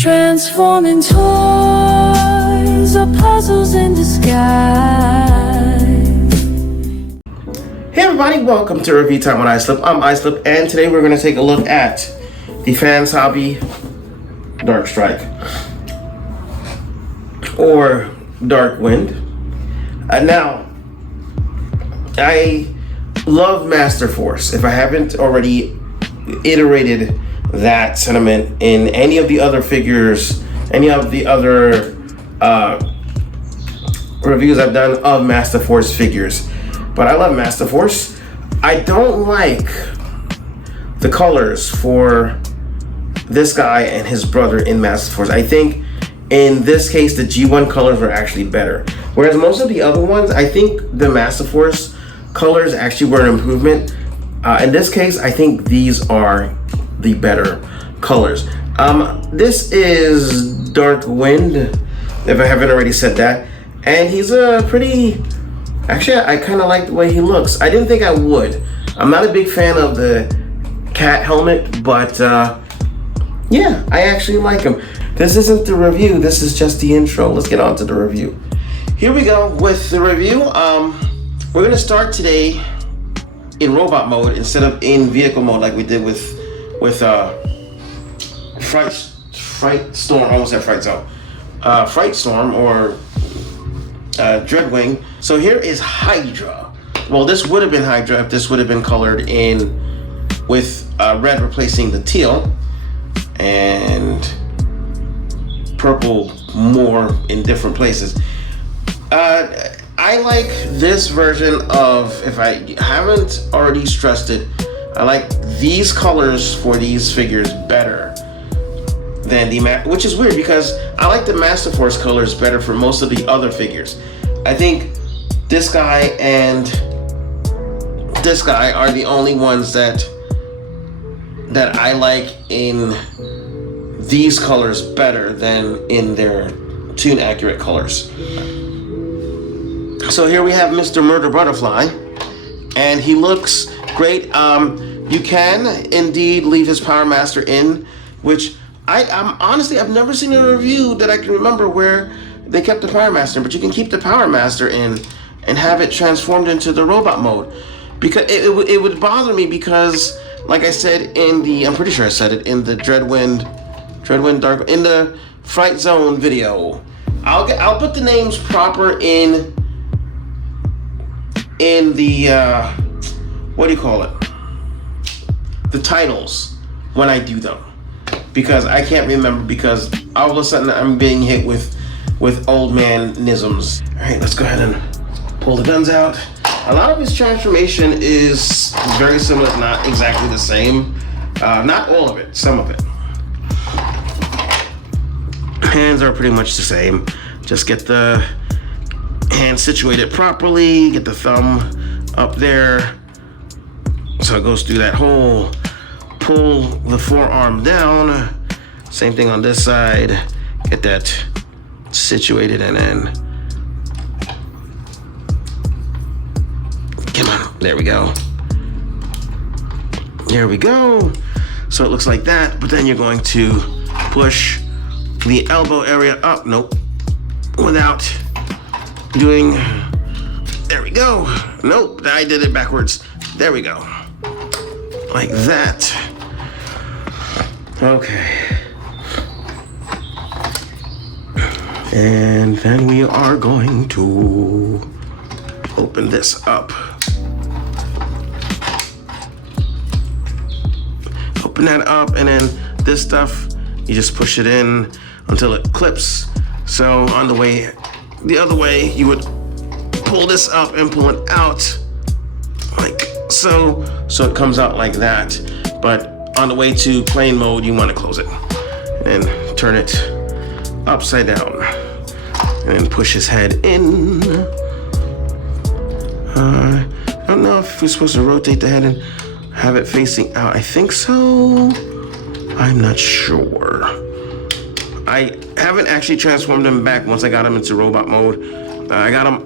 Transforming toys are puzzles in disguise. Hey everybody, welcome to Review Time with Islip. I'm Islip, and today we're going to take a look at the Fans Hobby Dark Strike, or Darkwing. Now, I love Master Force. If I haven't already iterated that sentiment in any of the other figures, any of the other reviews I've done of Master Force figures. But I love Master Force. I don't like the colors for this guy and his brother in Master Force. I think in this case the G1 colors were actually better. Whereas most of the other ones, I think the Master Force colors actually were an improvement. In this case, I think these are the better colors. This is Darkwing, if I haven't already said that. And he's a pretty, actually I kind of like the way he looks. I didn't think I would. I'm not a big fan of the cat helmet, but yeah, I actually like him. This isn't the review, this is just the intro. Let's get on to the review. Here we go with the review. We're gonna start today in robot mode instead of in vehicle mode like we did with Fright Storm, almost at Fright Zone. Fright Storm or Dreadwing. So here is Hydra. Well, this would have been Hydra if this would have been colored in with red replacing the teal and purple more in different places. I like this version of, if I haven't already stressed it, I like these colors for these figures better than the which is weird because I like the Master Force colors better for most of the other figures. I think this guy and this guy are the only ones that I like in these colors better than in their tune accurate colors. So here we have Mr. Murder Butterfly, and he looks great. You can indeed leave his Powermaster in, which I'm honestly, I've never seen a review that I can remember where they kept the Powermaster, but you can keep the Powermaster in and have it transformed into the robot mode. Because it would bother me because, like I said in the, I'm pretty sure I said it in the Dreadwing Dark, in the Fright Zone video. I'll put the names proper in the what do you call it? The titles when I do them, because I can't remember, because all of a sudden I'm being hit with old man nisms. All right, let's go ahead and pull the guns out. A lot of his transformation is very similar, not exactly the same. Not all of it, some of it. Hands are pretty much the same. Just get the hand situated properly, get the thumb up there so it goes through that hole. Pull the forearm down. Same thing on this side. Get that situated, and then come on, there we go. There we go. So it looks like that, but then you're going to push the elbow area up. Nope, without doing, there we go. Nope, I did it backwards. There we go, like that. Okay, and then we are going to open this up. Open that up, and then this stuff, you just push it in until it clips. So on the way, the other way, you would pull this up and pull it out like so. So it comes out like that. But on the way to plane mode, you want to close it and turn it upside down and then push his head in. I don't know if we're supposed to rotate the head and have it facing out. I think so. I'm not sure. I haven't actually transformed him back once I got him into robot mode. I got him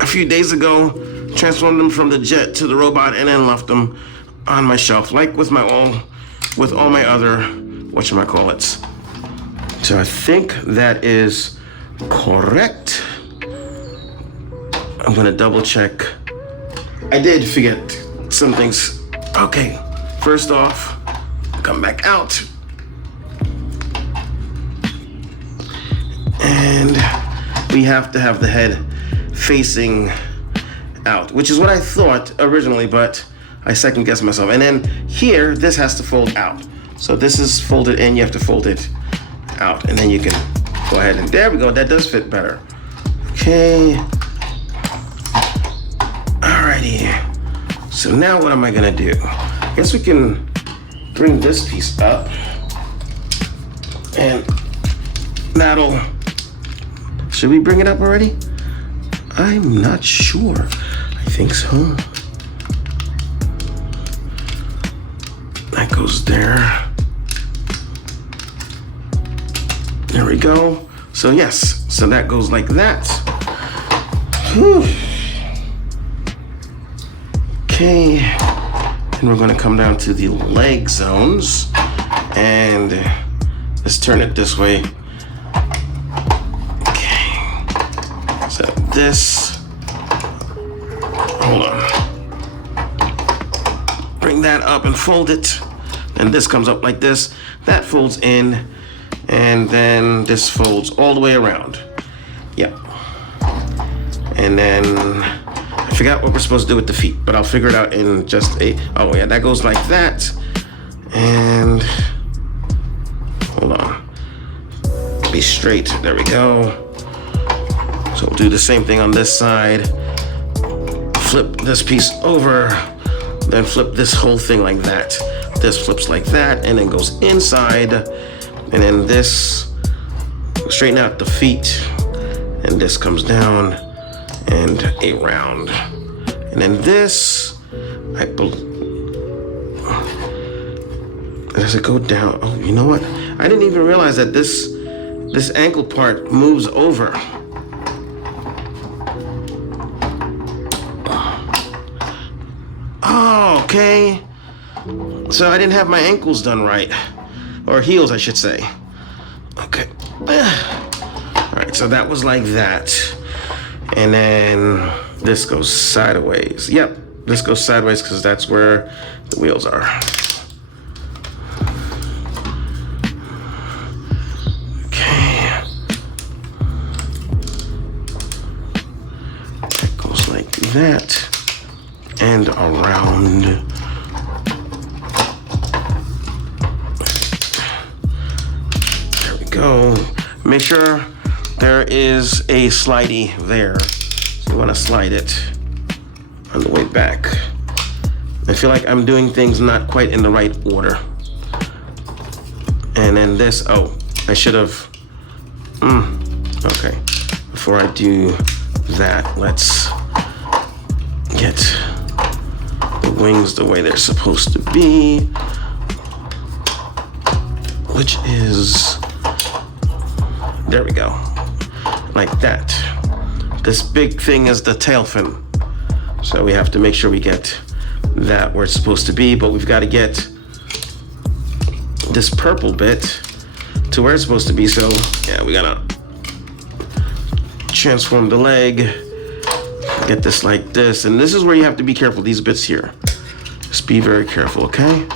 a few days ago, transformed him from the jet to the robot, and then left him on my shelf, like with all my other whatchamacallit. So I think that is correct. I'm gonna double check. I did forget some things. Okay, first off, come back out. And we have to have the head facing out, which is what I thought originally, but I second guessed myself. And then here, this has to fold out. So this is folded in, you have to fold it out, and then you can go ahead and there we go, that does fit better. Okay. Alrighty. So now what am I gonna do? I guess we can bring this piece up, and that'll, should we bring it up already? I'm not sure. I think so. That goes there. There we go. So yes, so that goes like that. Whew. Okay, and we're gonna come down to the leg zones, and let's turn it this way. Okay, so this, hold on. Bring that up and fold it, and this comes up like this. That folds in, and then this folds all the way around. Yep. And then I forgot what we're supposed to do with the feet, but I'll figure it out in just a, oh yeah, that goes like that. And hold on. Be straight, there we go. So we'll do the same thing on this side. Flip this piece over, then flip this whole thing like that. This flips like that, and then goes inside. And then this, straighten out the feet, and this comes down and around. And then this, does it go down? Oh, you know what? I didn't even realize that this ankle part moves over. Oh, okay. So I didn't have my ankles done right. Or heels, I should say. Okay. All right, so that was like that. And then this goes sideways. Yep, this goes sideways because that's where the wheels are. Okay. That goes like that. And around. Go. Make sure there is a slidey there. So you want to slide it on the way back. I feel like I'm doing things not quite in the right order. And then this, oh, I should have, okay. Before I do that, let's get the wings the way they're supposed to be, which is, there we go, like that. This big thing is the tail fin. So we have to make sure we get that where it's supposed to be, but we've got to get this purple bit to where it's supposed to be. So yeah, we gotta transform the leg, get this like this. And this is where you have to be careful, these bits here. Just be very careful, okay?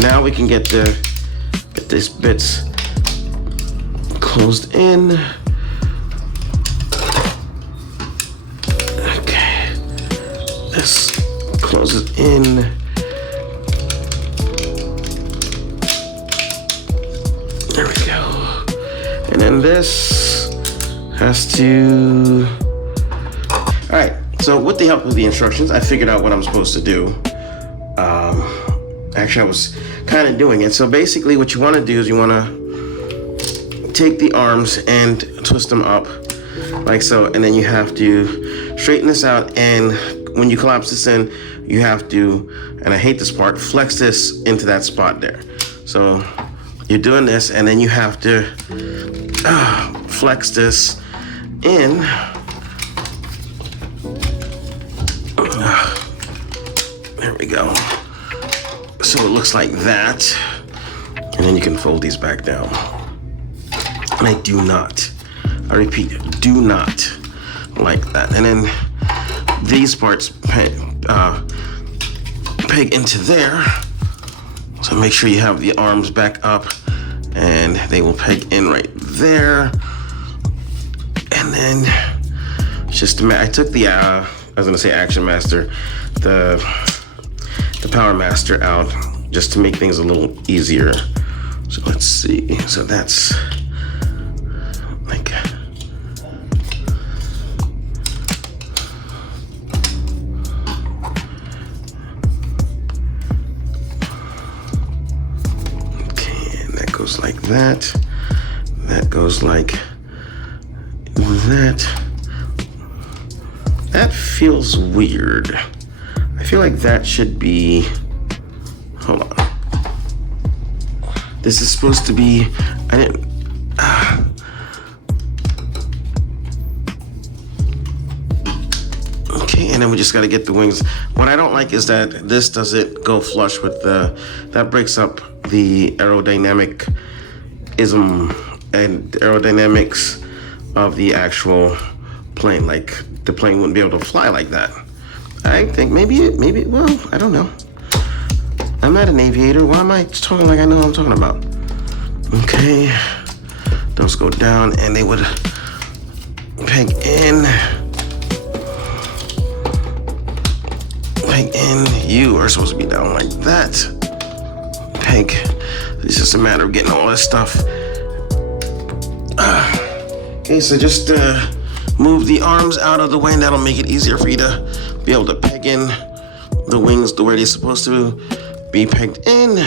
Now we can get these bits closed in. Okay, this closes in. There we go. And then this has to, all right, so with the help of the instructions, I figured out what I'm supposed to do. Actually, I was kind of doing it. So basically what you want to do is you want to take the arms and twist them up like so, and then you have to straighten this out, and when you collapse this in, you have to, and I hate this part, flex this into that spot there. So you're doing this, and then you have to flex this in There we go. So it looks like that. And then you can fold these back down. And I do not, I repeat, do not like that. And then these parts peg into there. So make sure you have the arms back up and they will peg in right there. And then just I took the, I was gonna say Action Master, the Powermaster out just to make things a little easier. So let's see, so that's like, okay, and that goes like that. That goes like that. That feels weird. I feel like that should be, hold on. This is supposed to be, I didn't, okay, and then we just gotta get the wings. What I don't like is that this doesn't go flush with that breaks up the aerodynamics and aerodynamics of the actual plane. Like, the plane wouldn't be able to fly like that. I think maybe, well, I don't know. I'm not an aviator. Why am I talking like I know what I'm talking about? Okay, those go down and they would peg in. Peg in. You are supposed to be down like that. Peg. It's just a matter of getting all this stuff. Okay, so just move the arms out of the way and that'll make it easier for you to be able to peg in the wings the way they're supposed to be pegged in.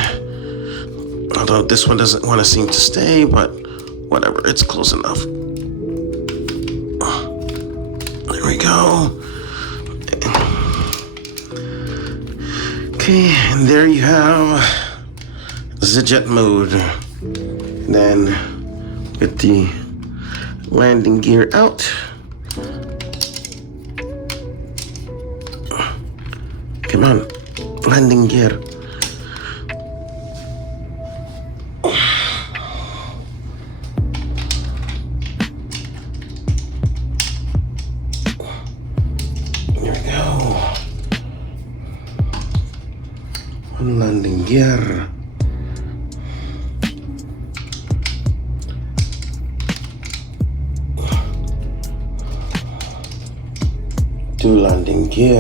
Although this one doesn't want to seem to stay, but whatever, it's close enough. There we go. Okay, and there you have the jet mode. And then get the landing gear out. Come on, landing gear. There we go. One landing gear. Two landing gear.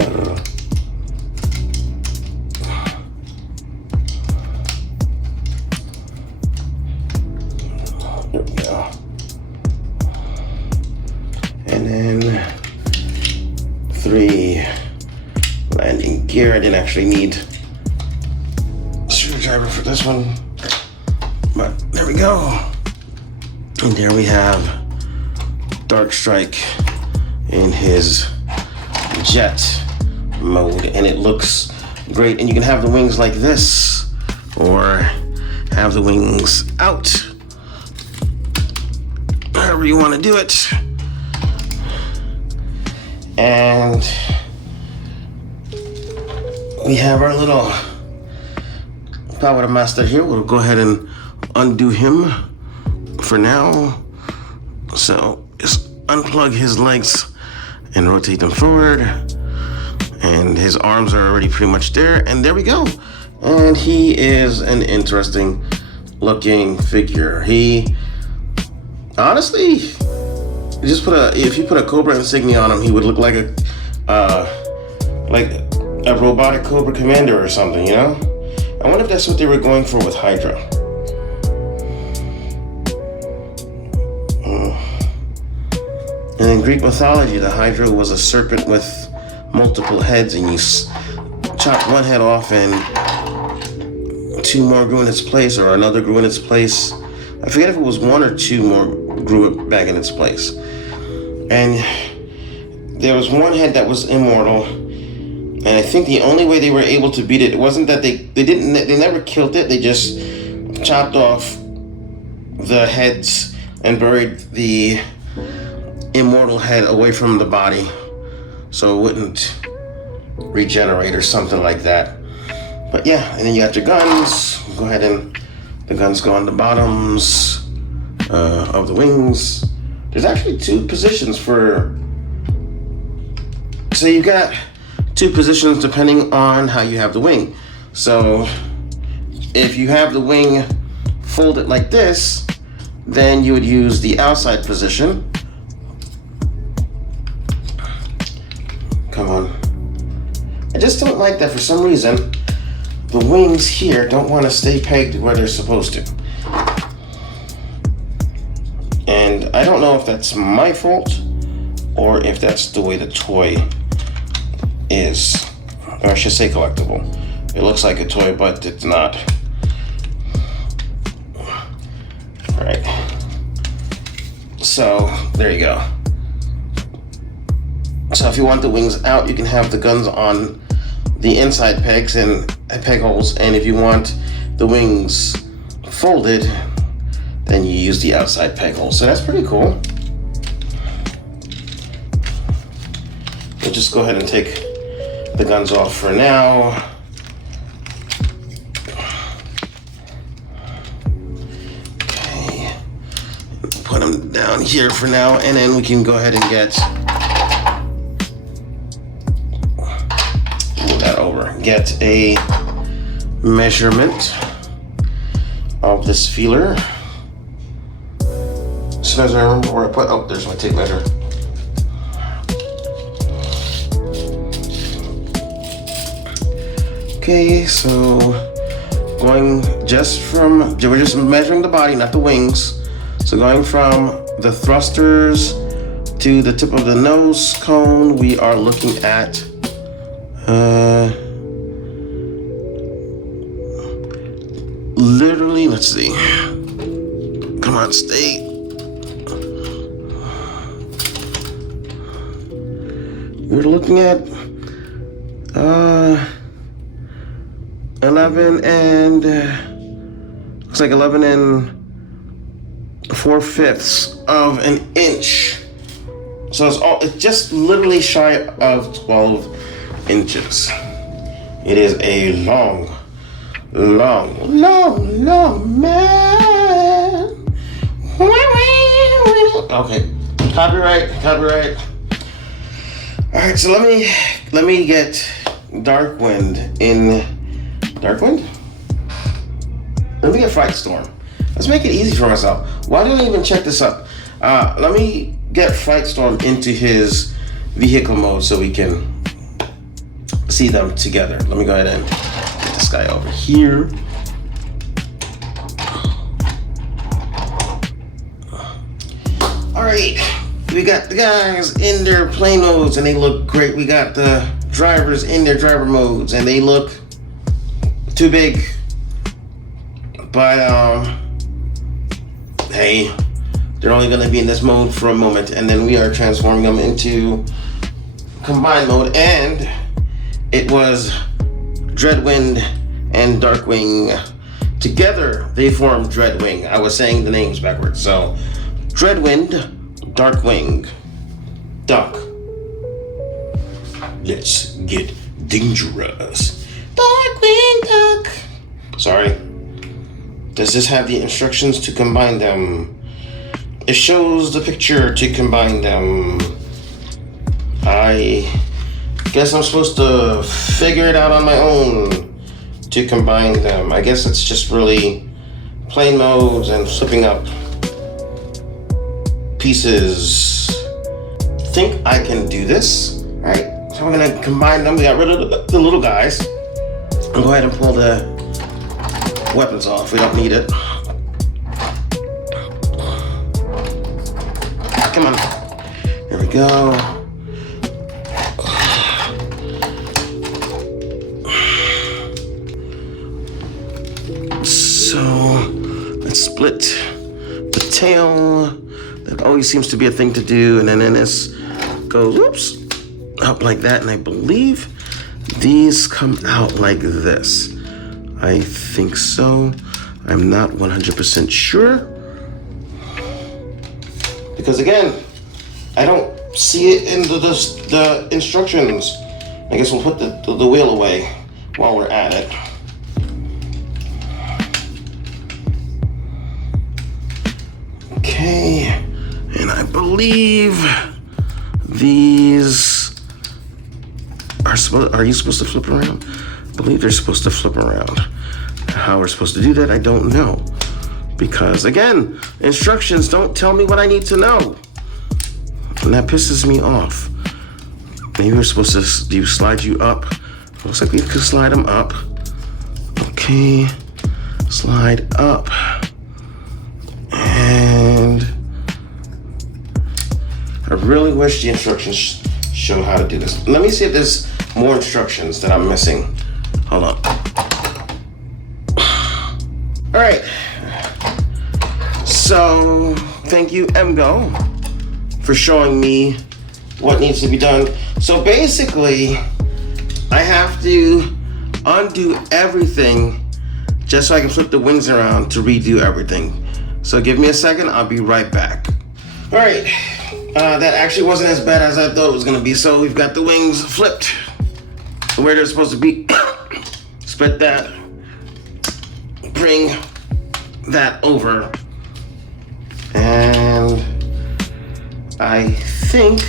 There we go. And then 3 landing gear. I didn't actually need a screwdriver for this one, but there we go. And there we have Dark Strike in his jet mode, and it looks great. And you can have the wings like this or have the wings out, however you want to do it. And we have our little Powermaster here. We'll go ahead and undo him for now. So just unplug his legs and rotate them forward. And his arms are already pretty much there. And there we go. And he is an interesting looking figure. He, honestly, if you put a Cobra insignia on him, he would look like a robotic Cobra commander or something, you know? I wonder if that's what they were going for with Hydra. And in Greek mythology, the Hydra was a serpent with multiple heads, and you chopped one head off and 2 more grew in its place, or another grew in its place. I forget if it was 1 or 2 more grew back in its place. And there was one head that was immortal, and I think the only way they were able to beat it wasn't that they never killed it, they just chopped off the heads and buried the immortal head away from the body so it wouldn't regenerate or something like that. But yeah, and then you got your guns. Go ahead and the guns go on the bottoms of the wings. There's actually two positions for. So you got two positions depending on how you have the wing. So if you have the wing folded like this, then you would use the outside position. Come on. I just don't like that for some reason. The wings here don't want to stay pegged where they're supposed to. And I don't know if that's my fault or if that's the way the toy is. Or I should say collectible. It looks like a toy, but it's not. Alright. So, there you go. So if you want the wings out, you can have the guns on the inside pegs and peg holes, and if you want the wings folded, then you use the outside peg hole. So that's pretty cool. We'll just go ahead and take the guns off for now. Okay, put them down here for now, and then we can go ahead and get get a measurement of this feeler. As soon as I remember where I put, oh, there's my tape measure. Okay, so going we're just measuring the body, not the wings. So going from the thrusters to the tip of the nose cone, we are looking at literally, let's see. Come on, stay. We're looking at 11 and looks like 11 and 4/5 of an inch. So it's just literally shy of 12 inches. It is a long man. Okay, copyright. All right, so let me get Darkwing in. Darkwing? Let me get Fright Storm. Let's make it easy for myself. Why didn't I even check this up? Let me get Fright Storm into his vehicle mode so we can see them together. Let me go ahead and get this guy over here. All right, we got the guys in their plane modes and they look great. We got the drivers in their driver modes and they look too big. But hey, they're only gonna be in this mode for a moment, and then we are transforming them into combined mode, and it was Dreadwind and Darkwing. Together, they form Dreadwing. I was saying the names backwards. So, Dreadwind, Darkwing, Duck. Let's get dangerous. Darkwing Duck. Sorry. Does this have the instructions to combine them? It shows the picture to combine them. I guess I'm supposed to figure it out on my own to combine them. I guess it's just really plane modes and flipping up pieces. I think I can do this. All right, so we're gonna combine them. We got rid of the little guys. I'll go ahead and pull the weapons off. We don't need it. Come on. Here we go. So let's split the tail. That always seems to be a thing to do. And then this goes, oops, up like that. And I believe these come out like this. I think so. I'm not 100% sure. Because again, I don't see it in the instructions. I guess we'll put the wheel away while we're at it. Okay, and I believe these are you supposed to flip around? I believe they're supposed to flip around. How we're supposed to do that, I don't know. Because again, instructions don't tell me what I need to know. And that pisses me off. Maybe we're supposed to slide you up. Looks like we could slide them up. Okay, slide up. And I really wish the instructions show how to do this. Let me see if there's more instructions that I'm missing. Hold on. All right. So thank you, MGO, for showing me what needs to be done. So basically, I have to undo everything just so I can flip the wings around to redo everything. So give me a second, I'll be right back. All right, that actually wasn't as bad as I thought it was gonna be. So we've got the wings flipped where they're supposed to be. Split that, bring that over. And I think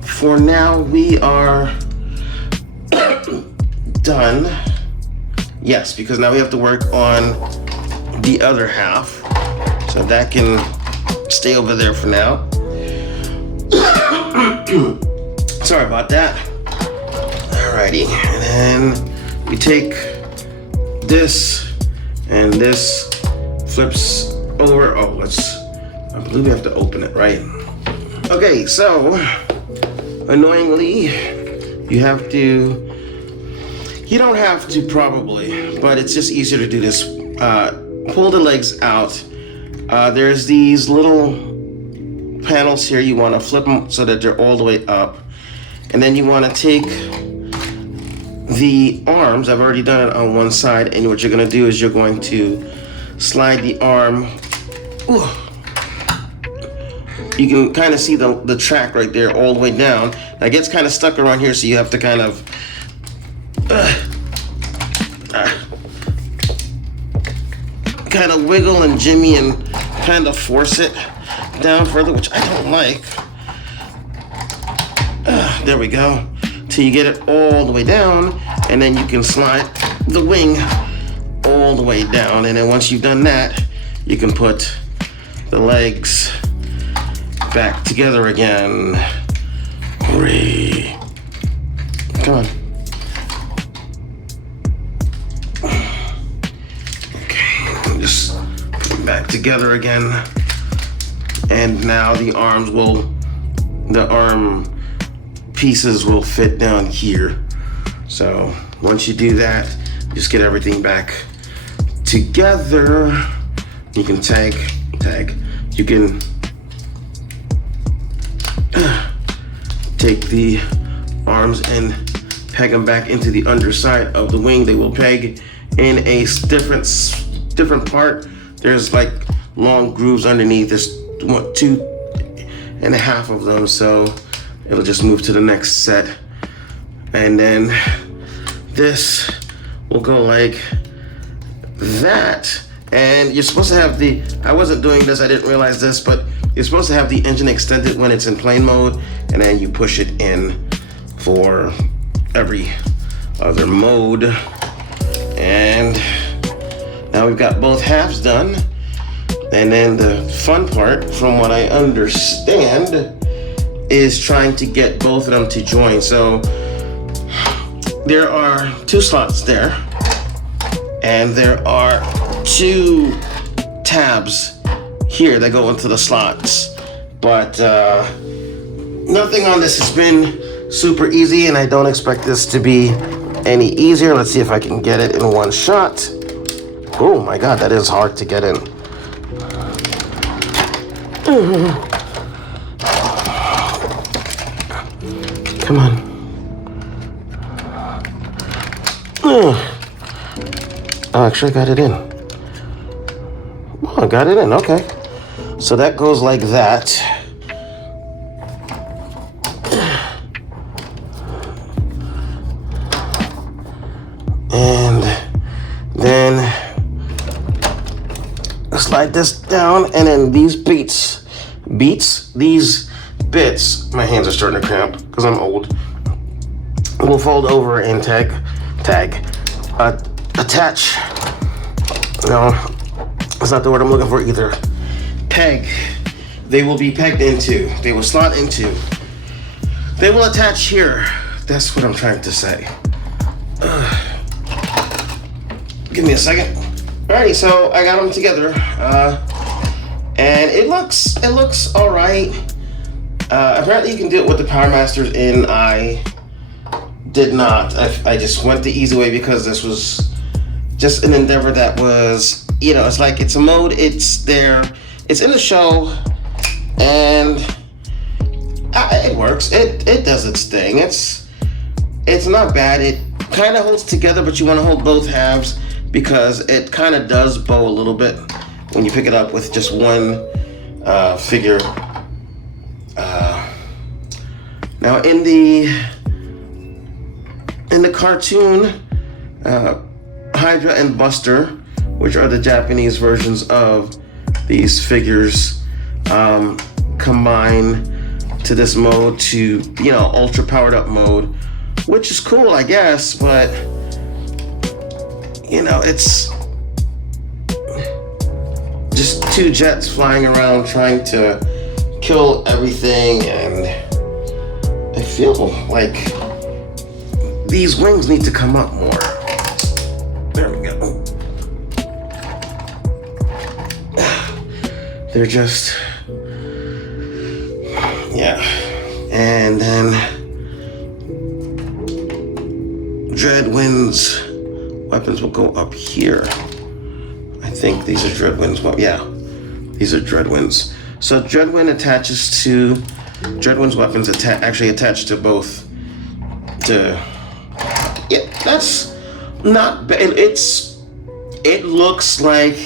for now we are done. Yes, because now we have to work on the other half. So that can stay over there for now. Sorry about that. Alrighty, and then we take this and this flips over. Oh, I believe we have to open it, right? Okay, so annoyingly, you don't have to probably, but it's just easier to do this. Pull the legs out. There's these little panels here. You want to flip them so that they're all the way up. And then you want to take the arms. I've already done it on one side. And what you're going to do is you're going to slide the arm. Ooh. You can kind of see the track right there all the way down. That gets kind of stuck around here, so you have to kind of wiggle and jimmy and kind of force it down further, which I don't like. There we go. Till you get it all the way down, and then you can slide the wing all the way down. And then once you've done that, you can put the legs back together again. Hooray. Come on. Okay, just put them back together again. And now the arm pieces will fit down here. So once you do that, just get everything back together. You can tag. You can take the arms and peg them back into the underside of the wing. They will peg in a different part. There's like long grooves underneath. There's 2.5 of them, so it'll just move to the next set. And then this will go like that. And you're supposed to have I wasn't doing this, I didn't realize this, but you're supposed to have the engine extended when it's in plane mode, and then you push it in for every other mode. And now we've got both halves done. And then the fun part, from what I understand, is trying to get both of them to join. So there are 2 slots there, and there are 2 tabs here that go into the slots. But nothing on this has been super easy, and I don't expect this to be any easier. Let's see if I can get it in one shot. Oh my God, that is hard to get in. Come on. Oh, actually, I got it in. Oh, I got it in. Okay. So that goes like that. slide this down, and then these these bits, my hands are starting to cramp because I'm old, will fold over and attach, no, that's not the word I'm looking for either, peg, they will be pegged into, they will slot into, they will attach here, that's what I'm trying to say. Give me a second. Alrighty, so I got them together, and it looks all right. Apparently you can do it with the Powermasters in. I did not. I just went the easy way because this was just an endeavor that was, you know, it's like it's a mode, it's there, it's in the show, and it works. It does its thing. It's not bad. It kind of holds together, but you want to hold both halves because it kind of does bow a little bit when you pick it up with just one figure. Now in the cartoon, Hydra and Buster, which are the Japanese versions of these figures, combine to this mode to, you know, ultra powered up mode, which is cool, I guess, but you know, it's just two jets flying around trying to kill everything, and I feel like these wings need to come up more. There we go. They're just, yeah. And then Dreadwind's weapons will go up here. I think these are Dreadwind's. Well, yeah, these are Dreadwind's. So Dreadwind attaches to Dreadwind's weapons. Actually attached to both. Yeah, that's not bad. It looks like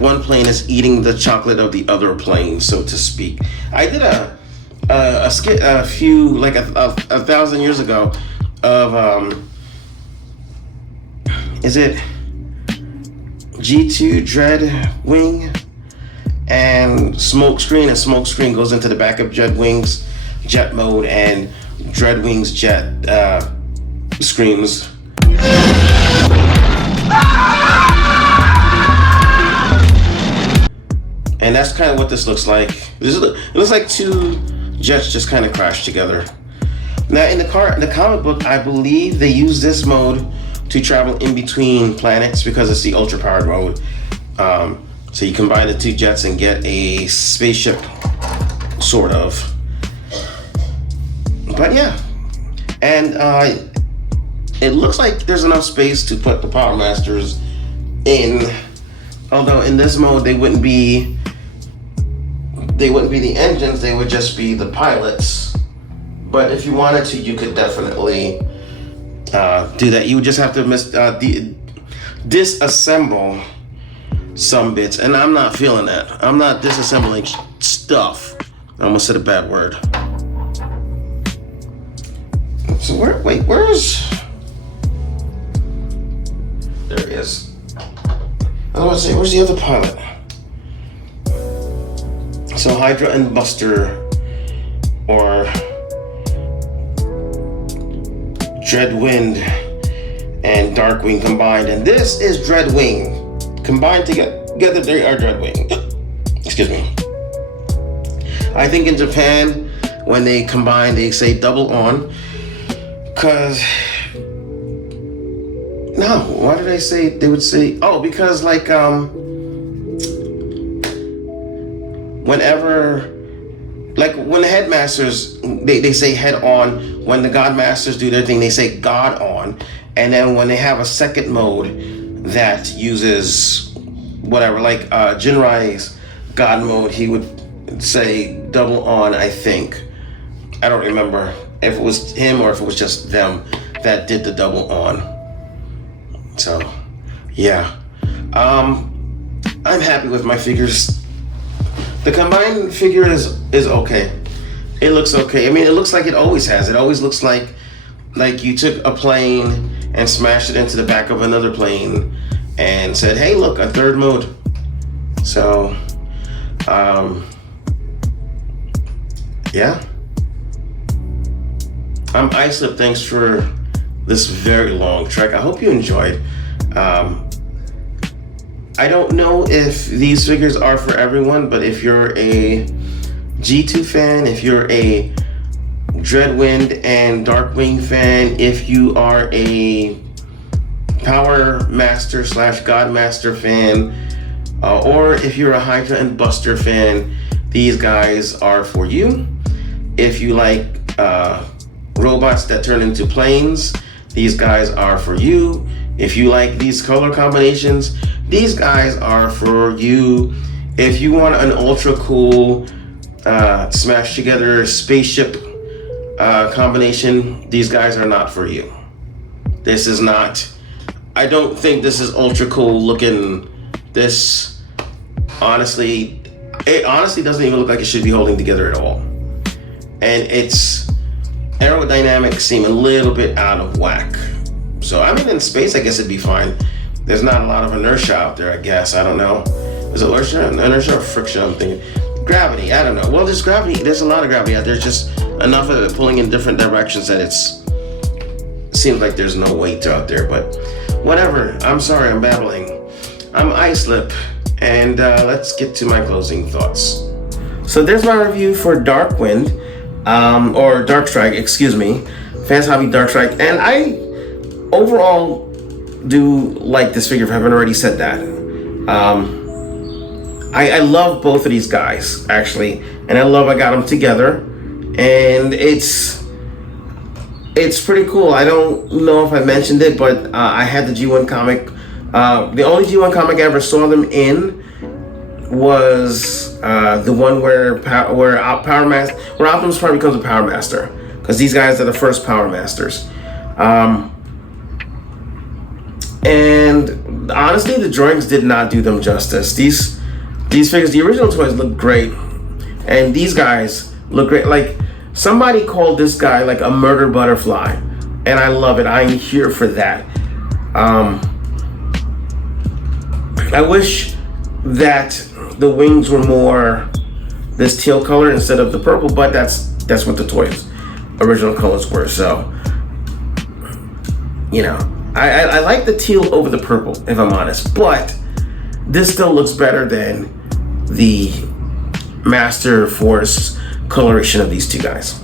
one plane is eating the chocolate of the other plane, so to speak. I did a skit a few, like a 1,000 years ago of is it G2 Dreadwing and Smokescreen, and Smokescreen goes into the back of Dreadwing's jet mode, and Dreadwing's jet screams. And that's kind of what this looks like. It looks like two jets just kind of crashed together. Now in the comic book, I believe they use this mode to travel in between planets because it's the ultra powered mode. So you combine the two jets and get a spaceship, sort of. But yeah, and it looks like there's enough space to put the Powermasters in. Although in this mode they wouldn't be the engines, they would just be the pilots. But if you wanted to, you could definitely do that. You would just have to disassemble some bits, and I'm not feeling that. I'm not disassembling stuff. I almost said a bad word. So where's? There he is. I want to say, where's the other pilot? So Hydra and Buster, or Dreadwind and Darkwing combined, and this is Dreadwing. Combined together, they are Dreadwing. Excuse me. I think in Japan, when they combine, they say double on. Cause no, why did I say they would say? Oh, because like whenever, like when the headmasters, they say head on. When the Godmasters do their thing, they say God on. And then when they have a second mode that uses whatever, like Jinrai's God mode, he would say double on, I think. I don't remember if it was him or if it was just them that did the double on. So, yeah. I'm happy with my figures. The combined figure is okay. It looks okay. I mean, it looks like it always has. It always looks like like you took a plane and smashed it into the back of another plane and said, hey, look, a third mode. So, yeah. I'm Islip. Thanks for this very long trek. I hope you enjoyed. I don't know if these figures are for everyone, but if you're a G2 fan, if you're a Dreadwind and Darkwing fan, if you are a Powermaster / Godmaster fan, or if you're a Hydra and Buster fan, these guys are for you. If you like robots that turn into planes, these guys are for you. If you like these color combinations, these guys are for you. If you want an ultra cool smash together spaceship combination, these guys are not for you. This is not, I don't think this is ultra cool looking. This honestly, it honestly doesn't even look like it should be holding together at all. And its aerodynamics seem a little bit out of whack. So I mean, in space, I guess it'd be fine. There's not a lot of inertia out there, I guess. I don't know. Is it inertia or friction? I'm thinking. Gravity, I don't know. Well, there's gravity. There's a lot of gravity out there. Just enough of it pulling in different directions that it seems like there's no weight out there. But whatever. I'm sorry, I'm babbling. I'm Islip, and let's get to my closing thoughts. So there's my review for Darkwind, or Darkstrike, excuse me. Fans Hobby Darkstrike, and I overall do like this figure if I haven't already said that. I love both of these guys, actually, and I love I got them together, and it's pretty cool. I don't know if I mentioned it, but I had the G1 comic. The only G1 comic I ever saw them in was the one where Optimus Prime becomes a Powermaster, because these guys are the first Powermasters. And honestly, the drawings did not do them justice. These figures, the original toys look great, and these guys look great. Like, somebody called this guy like a murder butterfly, and I love it. I'm here for that. I wish that the wings were more this teal color instead of the purple, but that's what the toys original colors were. So, you know, I like the teal over the purple, if I'm honest, but this still looks better than the Master Force coloration of these two guys.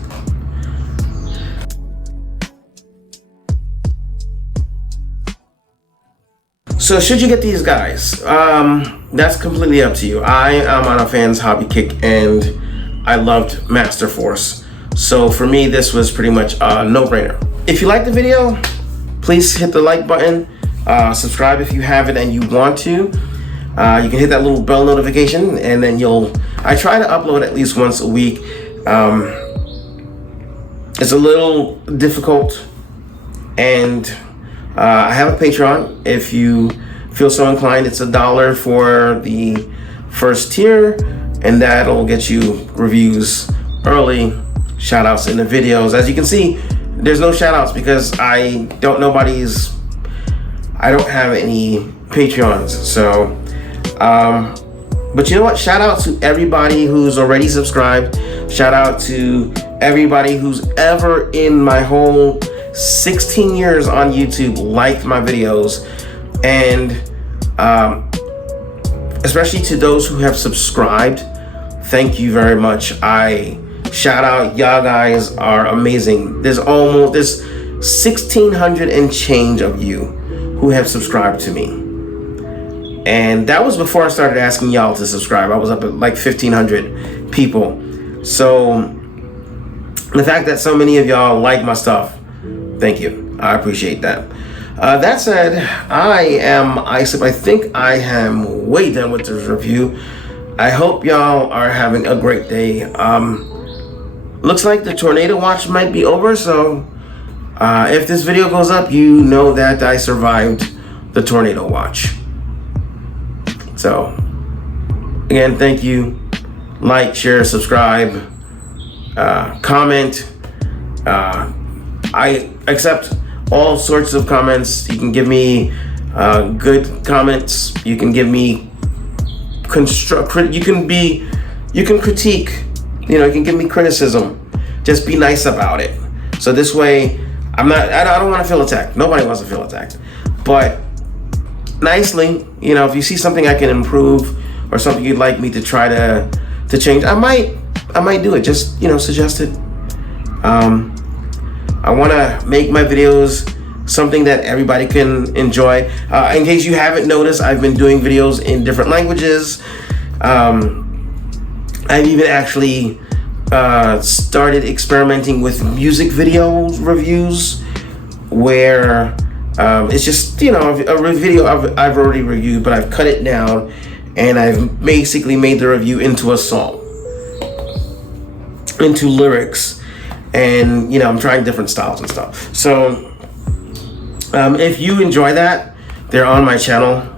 So should you get these guys? That's completely up to you. I am on a Fans Hobby kick, and I loved Master Force. So for me, this was pretty much a no-brainer. If you like the video, please hit the like button. Subscribe if you haven't and you want to. You can hit that little bell notification, and then I try to upload at least once a week. It's a little difficult, and I have a Patreon. If you feel so inclined, it's $1 for the first tier, and that'll get you reviews early, shout outs in the videos. As you can see, there's no shout outs because I don't have any Patreons. So, but you know what? Shout out to everybody who's already subscribed. Shout out to everybody who's ever in my whole 16 years on YouTube liked my videos, and especially to those who have subscribed, thank you very much. I shout out, y'all guys are amazing. There's 1,600 and change of you who have subscribed to me, and that was before I started asking y'all to subscribe. I was up at like 1,500 people. So the fact that so many of y'all like my stuff, thank you. I appreciate that. That said, I am Islip. I think I am way done with this review. I hope y'all are having a great day. Looks like the tornado watch might be over, so if this video goes up, you know that I survived the tornado watch. So, again, thank you. Like, share, subscribe, comment. I accept all sorts of comments. You can give me good comments. You can give me you can critique. You know, you can give me criticism. Just be nice about it. So this way, I don't want to feel attacked. Nobody wants to feel attacked. But nicely, you know, if you see something I can improve or something you'd like me to try to change, I might do it. Just, you know, suggest it. I want to make my videos something that everybody can enjoy. In case you haven't noticed, I've been doing videos in different languages. I've even actually started experimenting with music video reviews, where it's just, you know, a video I've already reviewed, but I've cut it down and I've basically made the review into a song, into lyrics, and, you know, I'm trying different styles and stuff. So if you enjoy that, they're on my channel.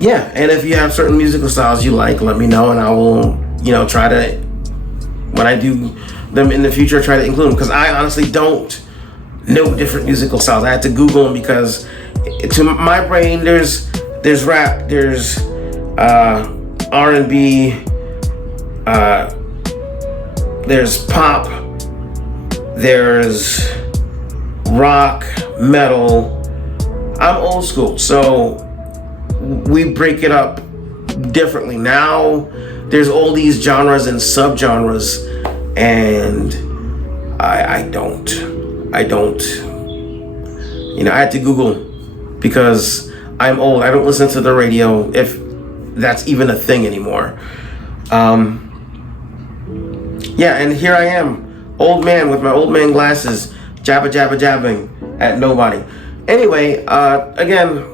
Yeah, and if you have certain musical styles you like, let me know, and I will, you know, try to, when I do them in the future, try to include them, because I honestly don't know different musical styles. I had to Google them because to my brain, there's rap, there's R&B, there's pop, there's rock, metal. I'm old school, so we break it up differently. Now there's all these genres and subgenres, and I don't, you know, I had to Google because I'm old. I don't listen to the radio, if that's even a thing anymore. Yeah, and here I am, old man with my old man glasses, jabbing at nobody. Anyway, again,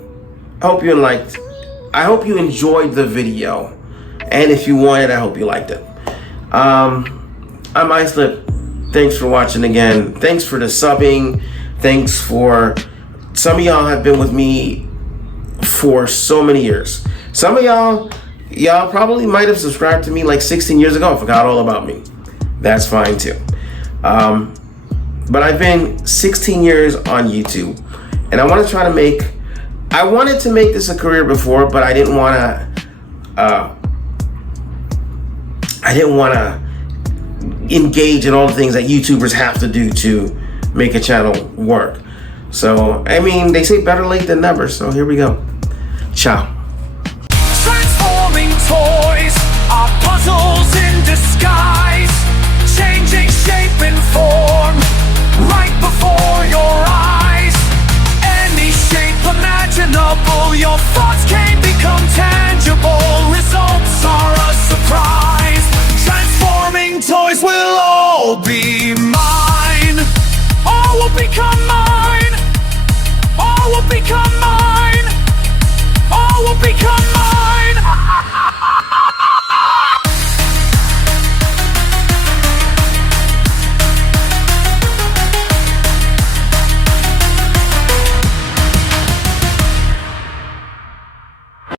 I hope you enjoyed the video, and if you wanted, I hope you liked it. I'm Islip. Thanks for watching again. Thanks for the subbing. Thanks for, some of y'all have been with me for so many years. Some of y'all probably might have subscribed to me like 16 years ago and forgot all about me. That's fine too. But I've been 16 years on YouTube, and I want to try to I wanted to make this a career before, but I didn't want to engage in all the things that YouTubers have to do to make a channel work. So, I mean, they say better late than never, so here we go. Ciao. Transforming toys are puzzles in disguise, changing shape and form right before your eyes.